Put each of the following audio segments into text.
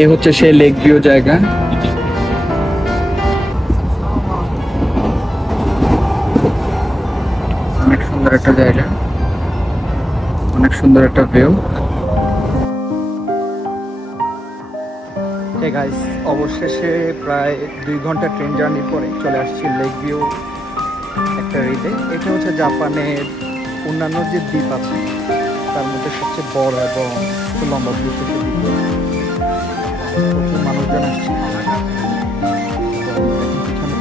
এই হচ্ছে সেই লেক ভিউ জায়গা। অনেক সুন্দর একটা জায়গা, অনেক সুন্দর একটা ভিউ। হে গাইস, অবশেষে প্রায় 2 ঘন্টা ট্রেন জার্নির পরে চলে আসছি লেক ভিউ একটা রিডে। এটা হচ্ছে জাপানের অন্যান্য যে দ্বীপ আছে তার মধ্যে সবচেয়ে বড় এবং লম্বা দ্বীপ। প্রচুর মানুষজন আসছে,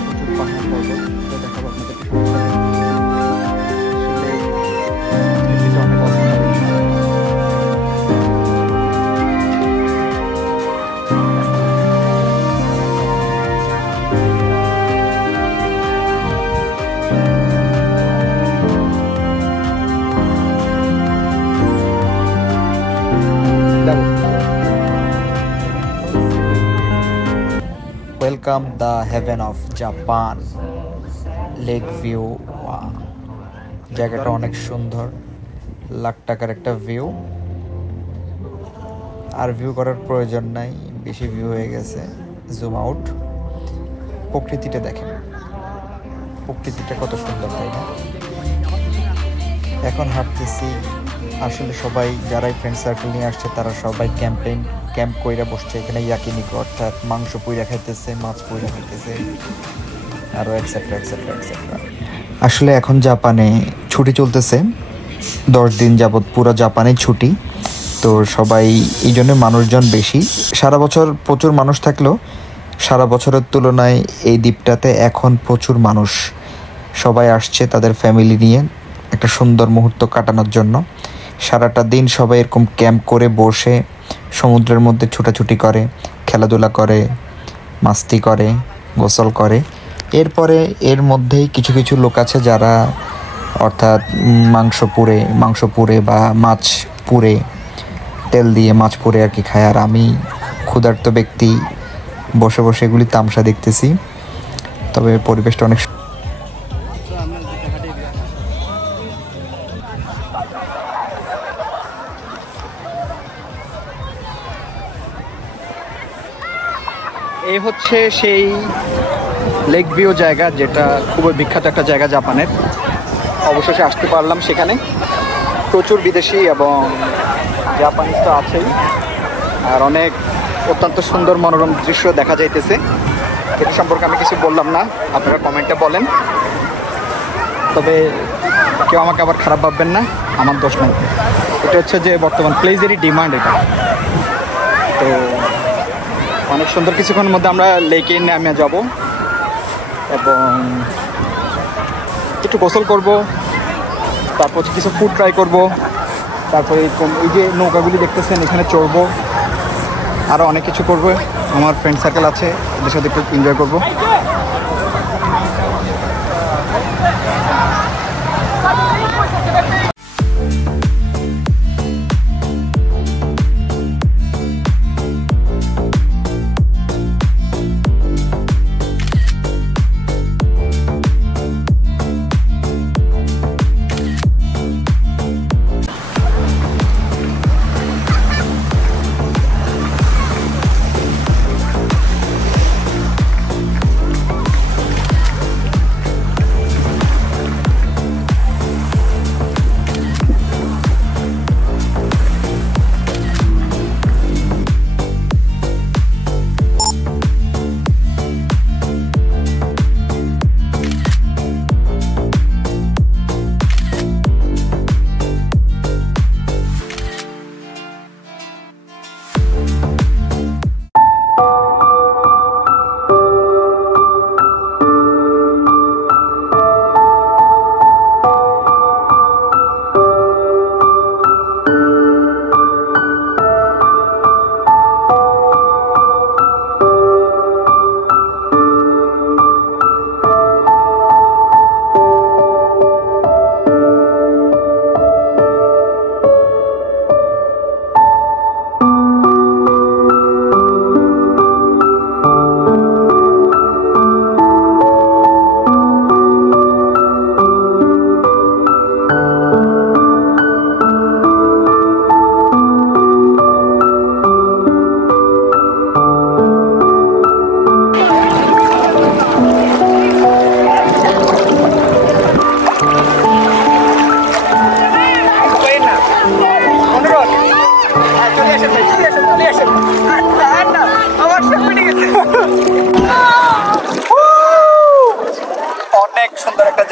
প্রচুর পাহাড় পর্বত দেখাবো আপনাদের। Welcome the haven of Japan, lake view. জায়গাটা অনেক সুন্দর, লাখ টাকার একটা ভিউ। আর ভিউ করার প্রয়োজন নাই, বেশি ভিউ হয়ে গেছে। জুম আউট, প্রকৃতিটা দেখেন, প্রকৃতিটা কত সুন্দর, তাই না? এখন হাঁটতেছি, আসলে সবাই যারাই ফ্রেন্ড সার্কেল নিয়ে আসছে তারা সবাই ক্যাম্প কইরা বসছে এখানে। ইয়াকিনিকো অর্থাৎ মাংস পুইরা খাইতেছে, মাছ পুইরা খাইতেছে, আরও এক্সেট্রা এক্সেট্রা এক্সেট্রা। আসলে এখন জাপানে ছুটি চলতেছে 10 দিন যাবৎ, পুরো জাপানে ছুটি। তো সবাই এই জন্য মানুষজন বেশি। সারা বছর প্রচুর মানুষ থাকলেও সারা বছরের তুলনায় এই দ্বীপটাতে এখন প্রচুর মানুষ। সবাই আসছে তাদের ফ্যামিলি নিয়ে একটা সুন্দর মুহূর্ত কাটানোর জন্য। সারাটা দিন সবাই এরকম ক্যাম্প করে বসে সমুদ্রের মধ্যে ছুটাছুটি করে, খেলাধুলা করে, মাস্তি করে, গোসল করে। এরপরে এর মধ্যেই কিছু কিছু লোক আছে যারা অর্থাৎ মাংস পুড়ে বা মাছ পুড়ে, তেল দিয়ে মাছ পুড়ে আর কি খায়। আর আমি ক্ষুধার্ত ব্যক্তি বসে বসে এগুলি তামাশা দেখতেছি। তবে পরিবেশটা অনেক এই হচ্ছে সেই লেক ভিউ জায়গা, যেটা খুবই বিখ্যাত একটা জায়গা জাপানের। অবশেষে আসতে পারলাম সেখানে। প্রচুর বিদেশি এবং জাপানিজ তো আছেই, আর অনেক অত্যন্ত সুন্দর মনোরম দৃশ্য দেখা যাইতেছে। এটি সম্পর্কে আমি কিছু বললাম না, আপনারা কমেন্টে বলেন। তবে কেউ আমাকে আবার খারাপ ভাববেন না, আমার দোষ নাই। এটা হচ্ছে যে বর্তমান প্লেজেরই ডিমান্ড এটা। তো অনেক সুন্দর, কিছুক্ষণের মধ্যে আমরা লেকে নেমে যাব এবং একটু গোসল করব, তারপর কিছু ফুড ট্রাই করব, তারপরে এই যে নৌকাগুলি দেখতেছেন এখানে চড়বো, আরও অনেক কিছু করবো। আমার ফ্রেন্ড সার্কেল আছে, ওদের সাথে একটু এনজয় করবো।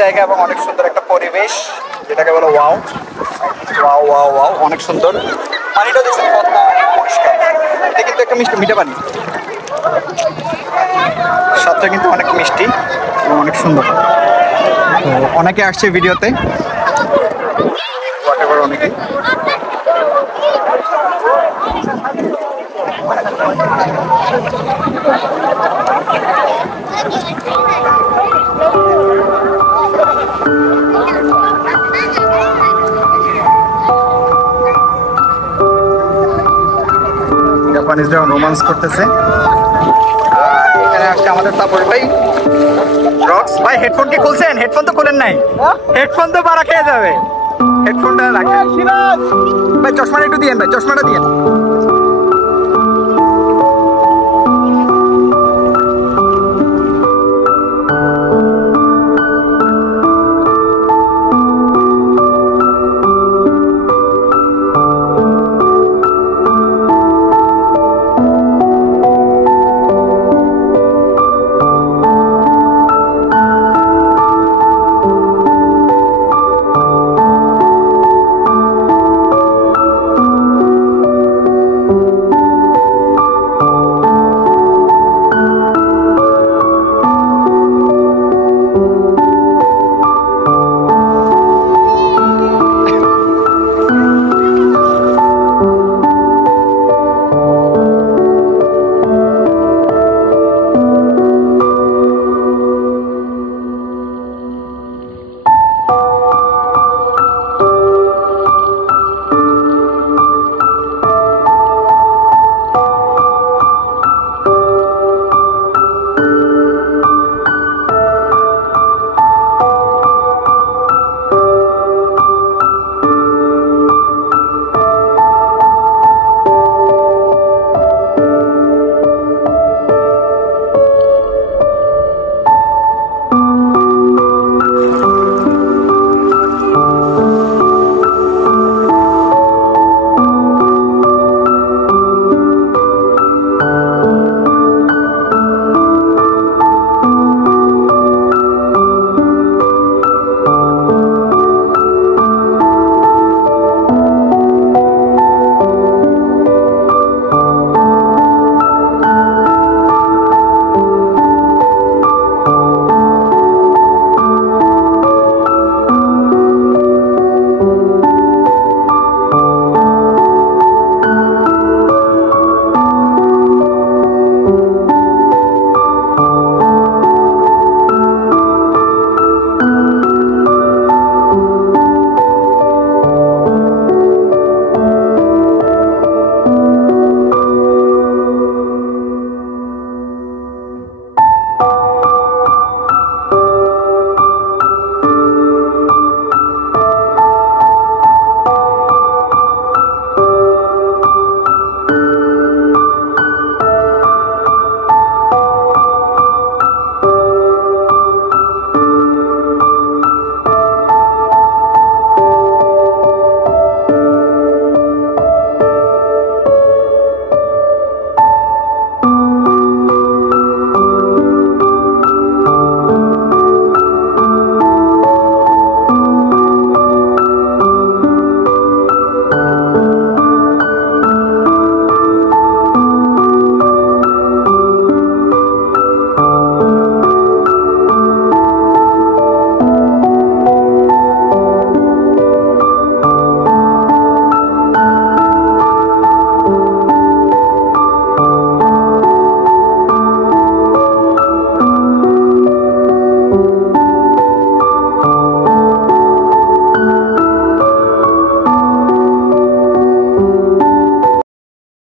জায়গা এবং অনেক সুন্দর একটা পরিবেশ, যেটাকে বলে ওয়াও ওয়াও ওয়াও ওয়াও, অনেক সুন্দর। পানিটা দেখছেন কত পরিষ্কার, এটা কিন্তু একটা মিষ্টি মিঠা পানি, স্বাদটা কিন্তু অনেক মিষ্টি এবং অনেক সুন্দর। তো অনেকে আসছে ভিডিওতে, অনেকে জাপানিজরা রোমান্স করতেছে। এখানে আসছে আমাদের তাপস ভাই, রক্স ভাই। হেডফোন কি খুলছেন? হেডফোন তো খুলেন নাই, হেডফোন তো বাড়া খেয়ে যাবে, হেডফোনটা রাখেন ভাই। চশমাটা একটু দিয়েন ভাই, চশমাটা দিয়েন।